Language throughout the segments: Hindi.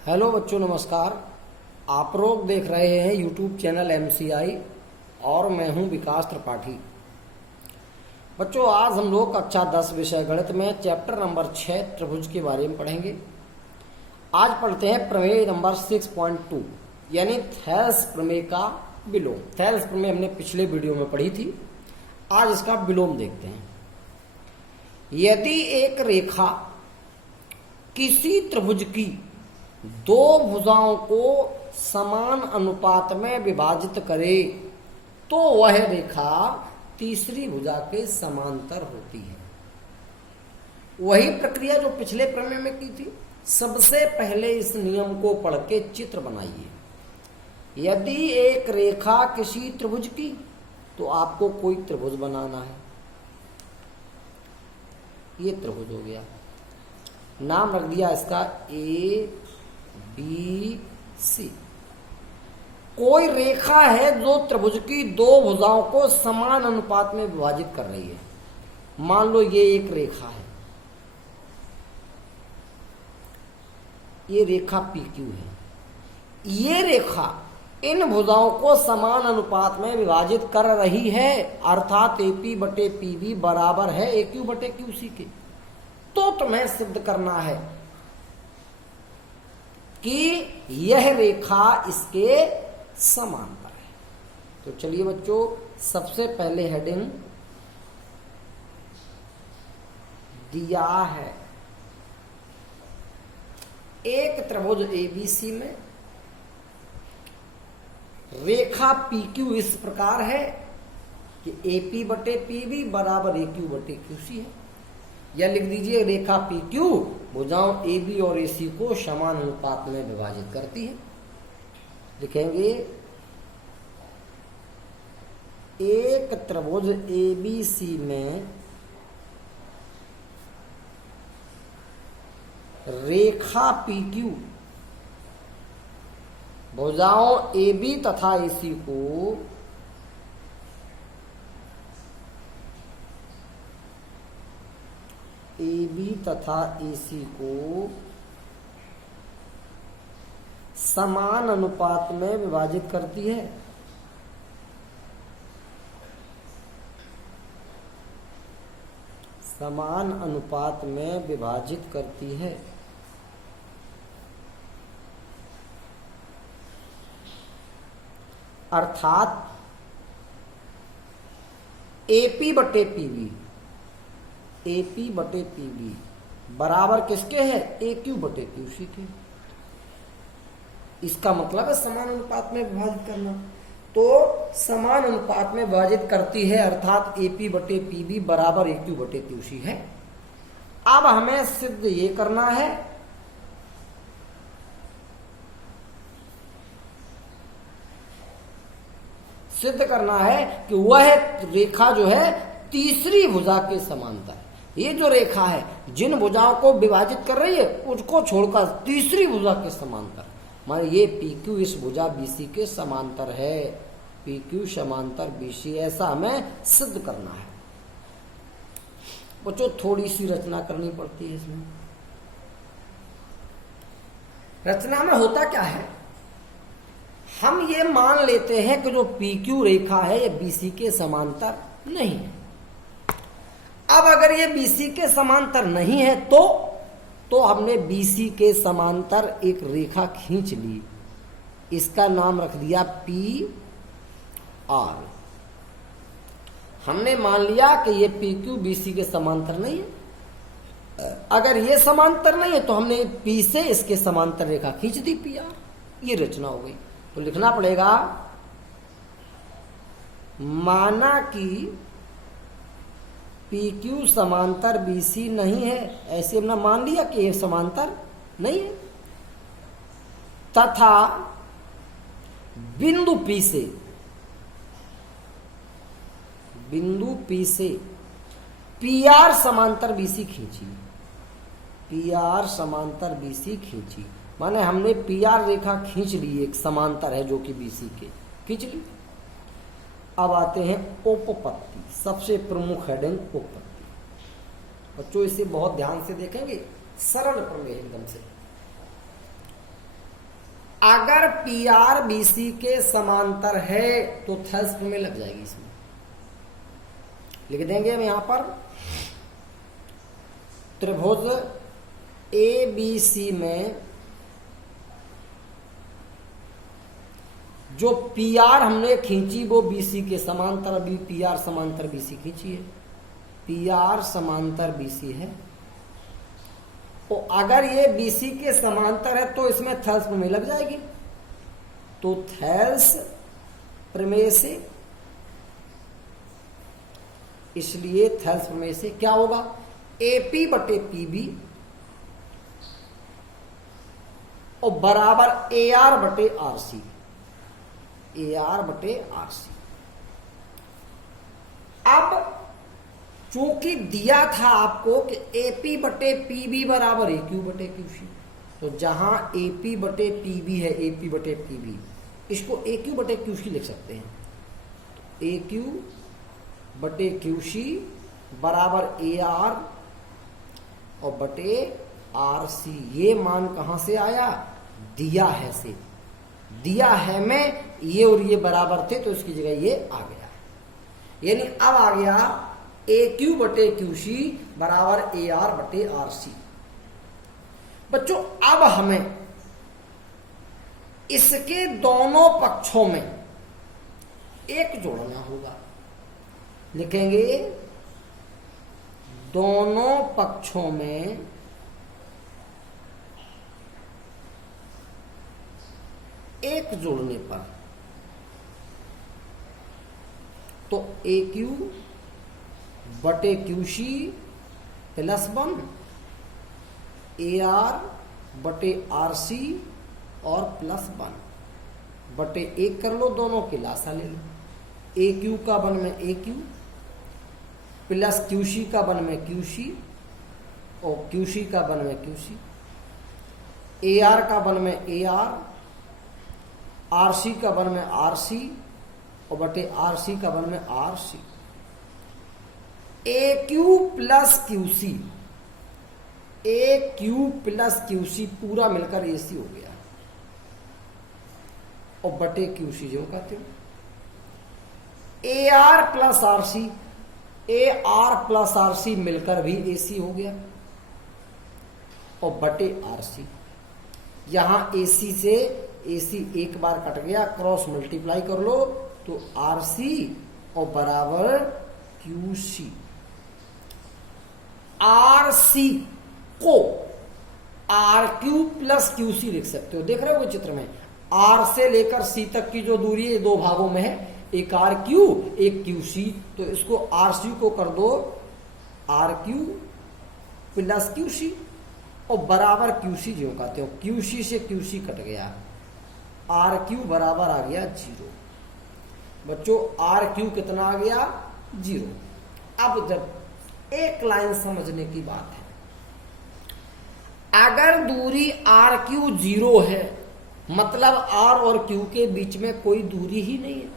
हेलो बच्चों, नमस्कार। आप लोग देख रहे हैं यूट्यूब चैनल MCI और मैं हूं विकास त्रिपाठी। बच्चों, आज हम लोग कक्षा 10 विषय गणित में चैप्टर नंबर 6 त्रिभुज के बारे में पढ़ेंगे। आज पढ़ते हैं प्रमेय नंबर 6.2 यानी थेल्स प्रमेय का विलोम। थेल्स प्रमेय हमने पिछले वीडियो में पढ़ी थी, आज इसका विलोम देखते हैं। यदि एक रेखा किसी त्रिभुज की दो भुजाओं को समान अनुपात में विभाजित करे तो वह रेखा तीसरी भुजा के समांतर होती है। वही प्रक्रिया जो पिछले प्रमेय में की थी। सबसे पहले इस नियम को पढ़ के चित्र बनाइए। यदि एक रेखा किसी त्रिभुज की, तो आपको कोई त्रिभुज बनाना है। ये त्रिभुज हो गया, नाम रख दिया इसका ABC। कोई रेखा है जो त्रिभुज की दो भुजाओं को समान अनुपात में विभाजित कर रही है। मान लो ये एक रेखा है, ये रेखा PQ है। ये रेखा इन भुजाओं को समान अनुपात में विभाजित कर रही है, अर्थात AP बटे PB बराबर है AQ बटे QC के। तो तुम्हें सिद्ध करना है कि यह रेखा इसके समांतर है। तो चलिए बच्चों, सबसे पहले हेडिंग दिया है एक त्रिभुज ABC में रेखा PQ इस प्रकार है कि AP बटे PB बराबर AQ बटे QC है। या लिख दीजिए रेखा PQ भुजाओं AB और AC को समान अनुपात में विभाजित करती है। लिखेंगे एक त्रिभुज ABC में रेखा PQ भुजाओं AB तथा AC को AB तथा AC को समान अनुपात में विभाजित करती है। समान अनुपात में विभाजित करती है। अर्थात AP बटे PB बराबर किसके है? AQ बटे QC के। इसका मतलब है समान अनुपात में विभाजित करना। तो समान अनुपात में विभाजित करती है, अर्थात AP बटे PB बराबर AQ बटे QC है। अब हमें सिद्ध ये करना है कि वह रेखा जो है तीसरी भुजा के समांतर। ये जो रेखा है जिन भुजाओं को विभाजित कर रही है उसको छोड़कर तीसरी भुजा के समांतर, माने ये PQ इस भुजा BC के समांतर है। PQ समांतर BC, ऐसा हमें सिद्ध करना है। बच्चों, थोड़ी सी रचना करनी पड़ती है इसमें। रचना में होता क्या है, हम ये मान लेते हैं कि जो PQ रेखा है ये BC के समांतर नहीं है। अब अगर ये BC के समांतर नहीं है तो हमने BC के समांतर एक रेखा खींच ली, इसका नाम रख दिया PR। हमने मान लिया कि ये PQ BC के समांतर नहीं है। अगर ये समांतर नहीं है तो हमने P से इसके समांतर रेखा खींच दी PR। ये रचना हो गई। तो लिखना पड़ेगा, माना कि PQ समांतर BC नहीं है, ऐसे हमने मान लिया कि ये समांतर नहीं है, तथा बिंदु P से PR समांतर BC खींची। माने हमने PR रेखा खींच ली, एक समांतर है जो कि BC के, खींच ली। अब आते हैं उपपत्ति। सबसे प्रमुख हेडिंग उपपत्ति। बच्चों, इसे बहुत ध्यान से देखेंगे, सरल प्रमेय एकदम से। अगर पी आर बी सी के समांतर है तो थेल्स प्रमेय लग जाएगी इसमें। लिख देंगे हम यहां पर त्रिभुज ए बी सी में जो पी आर हमने खींची वो बी सी के समांतर, अभी पी आर समांतर बी सी खींची है, पी आर समांतर बी सी है। तो अगर ये BC के समांतर है तो इसमें थेल्स प्रमेय लग जाएगी। तो थेल्स प्रमेय से, इसलिए थेल्स प्रमेय से क्या होगा, AP बटे PB और बराबर AR बटे RC, AR बटे RC। अब चूंकि दिया था आपको कि AP बटे PB बराबर AQ बटे QC, तो जहां AP बटे PB है, AP बटे PB, इसको AQ बटे QC लिख सकते हैं। तो AQ बटे QC बराबर AR और बटे RC। ये मान कहां से आया, दिया है से, दिया है में ये और ये बराबर थे तो इसकी जगह ये आ गया, यानी अब आ गया AQ बटे QC बराबर AR बटे RC। बच्चों अब हमें इसके दोनों पक्षों में एक जोड़ना होगा। लिखेंगे दोनों पक्षों में एक जोड़ने पर, तो AQ बटे QC प्लस 1, AR बटे RC और प्लस 1 बटे 1 कर लो, दोनों के लासा ले लो। AQ का 1 में AQ प्लस QC का 1 में QC और QC का 1 में QC, AR का 1 में AR, RC का 1 में RC और बटे RC का 1 में RC। AQ plus QC, AQ plus QC पूरा मिलकर AC हो गया और बटे QC जो कहते हो। AR plus RC, AR plus RC मिलकर भी AC हो गया और बटे RC। यहां AC से AC एक बार कट गया, क्रॉस मल्टीप्लाई कर लो तो RC और बराबर QC। RC को RQ प्लस QC लिख सकते हो, देख रहे हो चित्र में। R से लेकर C तक की जो दूरी है दो भागों में है, एक RQ एक QC, तो इसको RC को कर दो RQ प्लस QC और बराबर QC जो कहते हो। QC से QC कट गया, RQ बराबर आ गया 0। बच्चों RQ कितना आ गया, 0। अब जब एक लाइन समझने की बात है, अगर दूरी RQ 0 है मतलब R और Q के बीच में कोई दूरी ही नहीं है,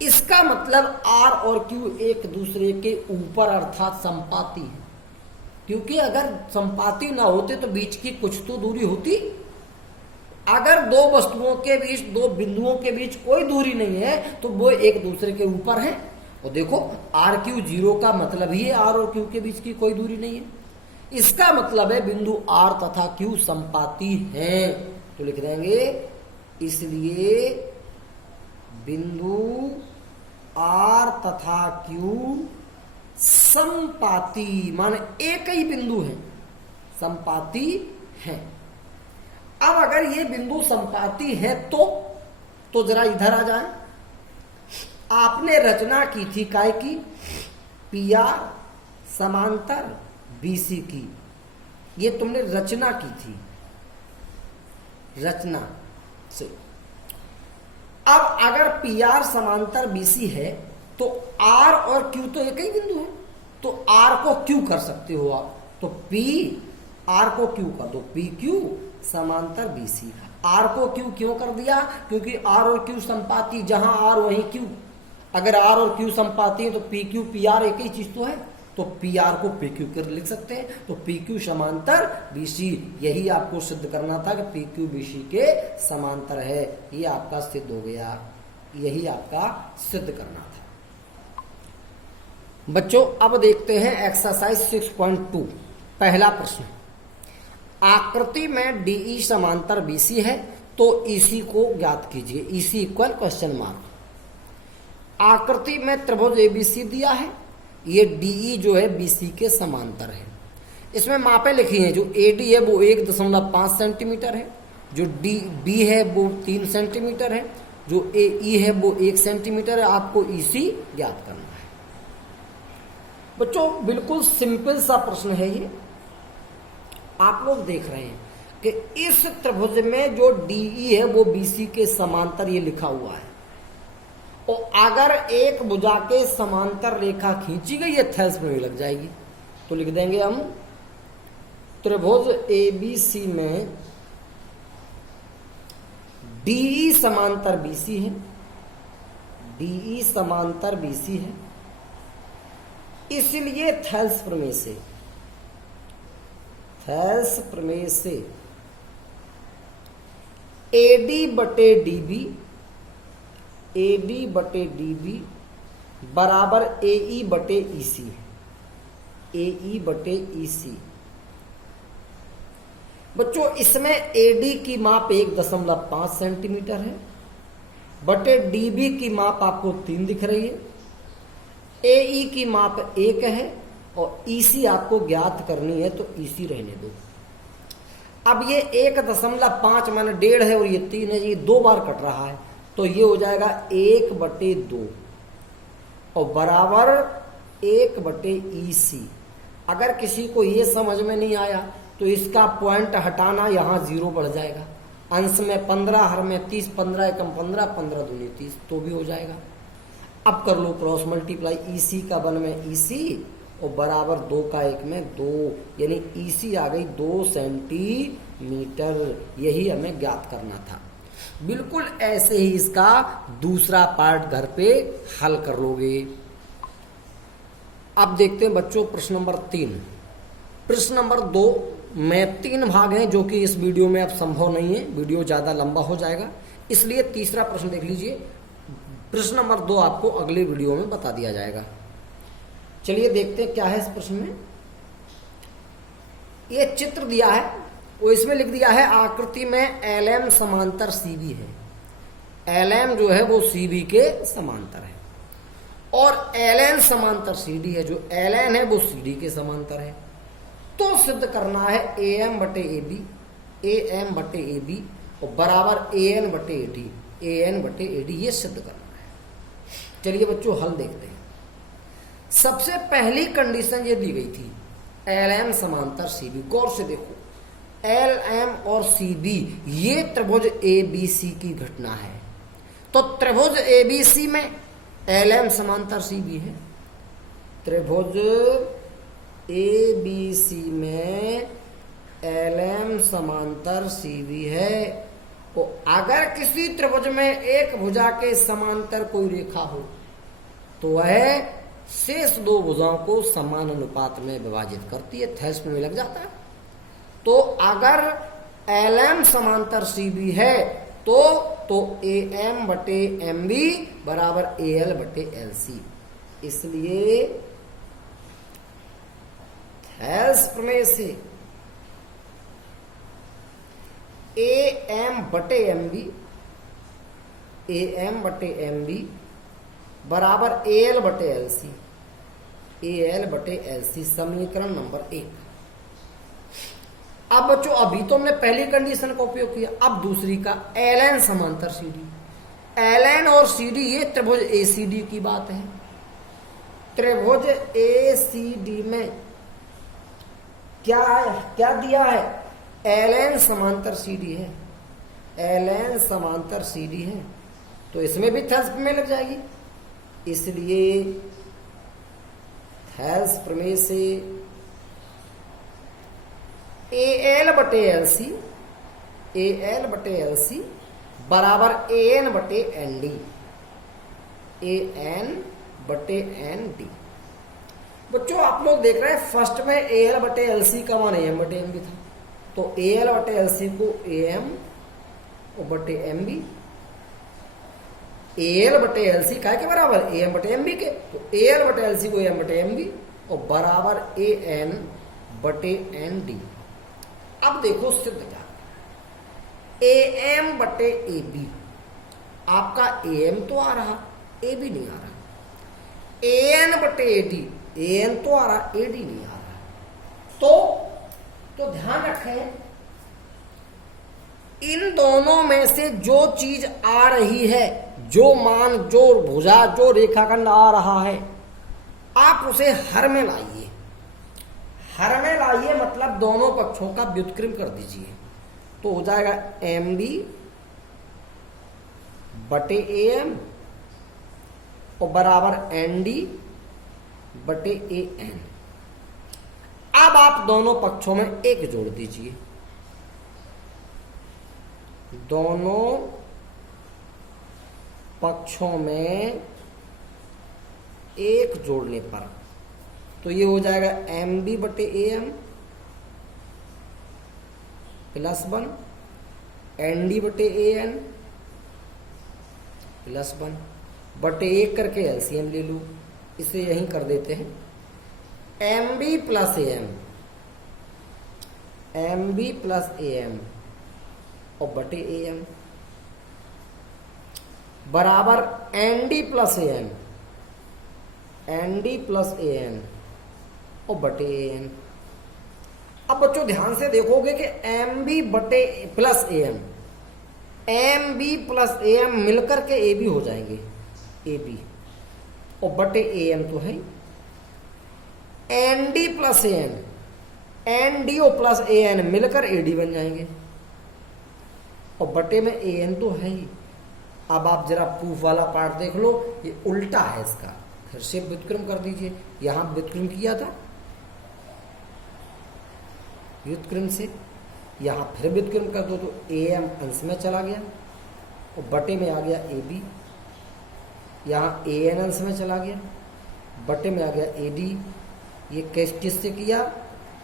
इसका मतलब R और Q एक दूसरे के ऊपर अर्थात संपाती है। क्योंकि अगर संपाती ना होते तो बीच की कुछ तो दूरी होती। अगर दो वस्तुओं के बीच, दो बिंदुओं के बीच कोई दूरी नहीं है तो वो एक दूसरे के ऊपर है। और देखो RQ 0 का मतलब ही है R और Q के बीच की कोई दूरी नहीं है, इसका मतलब है बिंदु R तथा Q संपाती हैं। तो लिख देंगे इसलिए बिंदु R तथा Q संपाती, माने एक ही बिंदु है, संपाती है। अब अगर ये बिंदु संपाती है तो जरा इधर आ जाए। आपने रचना की थी काय की, PR समांतर BC की, ये तुमने रचना की थी, रचना से। अब अगर PR समांतर BC है तो R और Q तो एक ही बिंदु है, तो R को Q कर सकते हो आप, तो P R को Q कर दो, PQ समांतर BC। R को Q क्यों कर दिया, क्योंकि R और Q संपाती, जहां R वहीं Q। अगर R और Q संपाती है तो PQ PR एक ही चीज तो है, तो तो पी आर को पी क्यू कर लिख सकते हैं। तो पी क्यू समांतर बी सी, यही आपको सिद्ध करना था कि पी क्यू बी सी के समांतर है। ये आपका सिद्ध हो गया, यही आपका सिद्ध करना था। बच्चों अब देखते हैं एक्सरसाइज 6.2 पहला प्रश्न। आकृति में डीई समांतर बीसी है तो ईसी को ज्ञात कीजिए। EC equal question mark. आकृति में त्रिभुज एबीसी दिया है, ये डीई जो है बीसी के समांतर है। इसमें मापे लिखी हैं, जो एडी है वो 1.5 सेंटीमीटर है, जो डी बी है वो 3 सेंटीमीटर है, जो एई है वो 1 सेंटीमीटर है। आपको ईसी ज्ञात करना है। बच्चों बिल्कुल सिंपल सा प्रश्न है ये। आप लोग देख रहे हैं कि इस त्रिभुज में जो डीई है वो बीसी के समांतर ये लिखा हुआ है, और अगर एक भुजा के समांतर रेखा खींची गई है थैल्स में लग जाएगी। तो लिख देंगे हम त्रिभुज एबीसी में डीई समांतर बीसी है, डीई समांतर बीसी है, इसलिए थैल्स प्रमेय से एडी बटे डीबी बराबर एई बटे ईसी, एई बटे ईसी। बच्चों इसमें एडी की माप 1.5 सेंटीमीटर है, बटे डीबी की माप आपको 3 दिख रही है, एई की माप 1 है, और ईसी आपको ज्ञात करनी है, तो ईसी रहने दो। अब ये 1.5 माने 1.5 है और ये 3 है, ये 2 बार कट रहा है, तो ये हो जाएगा 1/2 और बराबर 1/EC। अगर किसी को ये समझ में नहीं आया तो इसका पॉइंट हटाना, यहाँ 0 बढ़ जाएगा। अंश में 15, हर में 30, 15 एकम 15, 15 दूनी 30, तो भी हो जाएगा। अब कर लो क्रॉस मल्टीप्लाई, EC का 1 में EC और बराबर 2 का 1 में 2, यानी EC आ गई 2 सेंटीमीटर। यही हमें ज्ञात करना था। बिल्कुल ऐसे ही इसका दूसरा पार्ट घर पे हल कर लोगे। अब देखते हैं बच्चों प्रश्न नंबर 3। प्रश्न नंबर 2 में 3 भाग हैं, जो कि इस वीडियो में अब संभव नहीं है, वीडियो ज्यादा लंबा हो जाएगा, इसलिए तीसरा प्रश्न देख लीजिए। प्रश्न नंबर 2 आपको अगले वीडियो में बता दिया जाएगा। चलिए देखते हैं क्या है इस प्रश्न में। ये चित्र दिया है, वो इसमें लिख दिया है आकृति में LM समांतर CB है। LM जो है वो CB के समांतर है, और LN समांतर CD है। जो LN है वो CD के समांतर है। तो सिद्ध करना है AM बटे AB, AM बटे AB और बराबर AN बटे AD, AN बटे AD, ये सिद्ध करना है। चलिए बच्चों हल देखते हैं। सबसे पहली कंडीशन ये दी गई थी LM समांतर CB। गौर से देखो, LM और CB ये त्रिभुज ABC की घटना है। तो त्रिभुज ABC में LM समांतर CB है, त्रिभुज ABC में LM समांतर CB है। तो अगर किसी त्रिभुज में एक भुजा के समांतर कोई रेखा हो तो वह शेष 2 भुजाओं को समान अनुपात में विभाजित करती है, थैल्स में लग जाता है। तो अगर LM समांतर CB है तो AM बटे MB बराबर AL बटे LC। इसलिए थैल्स प्रमेय से AM बटे MB बराबर AL बटे LC, AL बटे LC समीकरण नंबर 1। अब बच्चों अभी तो हमने पहली कंडीशन का उपयोग किया, अब दूसरी का LN समांतर CD। LN और CD ये त्रिभुज ACD की बात है। त्रिभुज ACD में क्या है, क्या दिया है? LN समांतर CD है, LN समांतर CD है, तो इसमें भी थैल्स प्रमेय लग जाएगी। इसलिए थैल्स प्रमेय से AL बटे LC बराबर AN बटे ND, AN बटे ND। बच्चों आप लोग देख रहे हैं फर्स्ट में ए एल बटे एल सी का मान ए एम बटे एम बी था, तो ए एल बटे एल सी को ए एम बटे एम बी, ए एल बटे एल सी काय के बराबर ए एम बटे एम बी के, तो ए एल बटे एल सी को ए एम बटे एम बी और बराबर ए एन बटे एन डी। अब देखो सिद्ध क्या, ए एम बटे ए बी, आपका ए एम तो आ रहा, ए बी नहीं आ रहा, ए एन बटे ए डी, ए एन तो आ रहा, ए डी नहीं आ रहा, तो ध्यान रखें इन दोनों में से जो चीज आ रही है, जो मान, जो भुजा, जो रेखाखंड आ रहा है, आप उसे हर में लाइए। हर में लाइए मतलब दोनों पक्षों का व्युत्क्रम कर दीजिए, तो हो जाएगा एम बी बटे ए एम और बराबर एन डी बटे ए एन। अब आप दोनों पक्षों में एक जोड़ दीजिए, दोनों पक्षों में एक जोड़ने पर तो ये हो जाएगा एम बी बटे A M plus 1 N D बटे ए एन प्लस 1 बटे 1 करके एलसीएम ले लूं, इसे यहीं कर देते हैं, M B plus A M, M B plus A M और बटे ए एम बराबर N D plus A M, N D plus A N और बटे ए एन। अब बच्चों ध्यान से देखोगे कि एम बी बटे plus A M B plus A M मिलकर के ए बी हो जाएंगे, ए बी और बटे ए एम तो है, N D plus A N D और प्लस ए एन मिलकर ए डी बन जाएंगे और बटे में ए एन तो है ही। अब आप जरा प्रूफ वाला पार्ट देख लो, ये उल्टा है इसका, फिर से व्युत्क्रम कर दीजिए, यहां व्युत्क्रम किया था, व्युत्क्रम से यहां फिर व्युत्क्रम कर दो तो ए एम अंश में चला गया और बटे में आ गया ए बी, यहां ए एन अंश में चला गया, बटे में आ गया ए डी। ये किससे किया,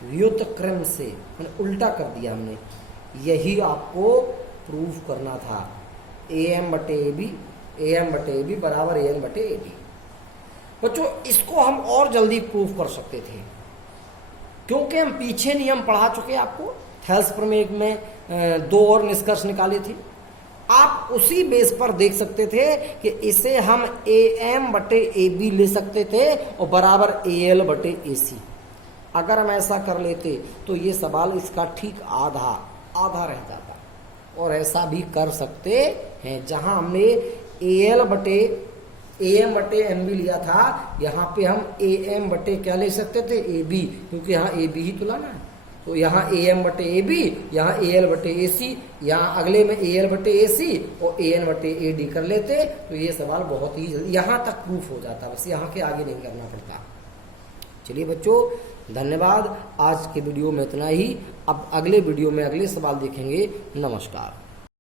व्युत्क्रम से, मैंने उल्टा कर दिया हमने, यही आपको प्रूफ करना था, ए एम बटे ए बी, ए एम बटे ए बी बराबर ए एन बटे ए डी। बच्चों इसको हम और जल्दी प्रूफ कर सकते थे, क्योंकि हम पीछे नियम पढ़ा चुके आपको, थेल्स प्रमेय में 2 और निष्कर्ष निकाले थे, आप उसी बेस पर देख सकते थे कि इसे हम ए एम बटे ए बी ले सकते थे और बराबर ए एल बटे ए सी। अगर हम ऐसा कर लेते तो ये सवाल इसका ठीक आधा आधा रह जाता, और ऐसा भी कर सकते हैं, जहां हमने ए एल बटे ए एम बटे एम बी लिया था, यहाँ पे हम ए एम बटे क्या ले सकते थे, ए बी, क्योंकि यहाँ ए बी ही तो लाना है, तो यहाँ ए एम बटे ए बी, यहाँ ए एल बटे ए सी, यहाँ अगले में ए एल बटे ए सी और ए एन बटे ए डी कर लेते, तो ये सवाल बहुत ही जल्दी यहाँ तक प्रूफ हो जाता, बस यहाँ के आगे नहीं करना पड़ता। चलिए बच्चों धन्यवाद, आज के वीडियो में इतना ही, अब अगले वीडियो में अगले सवाल देखेंगे। नमस्कार।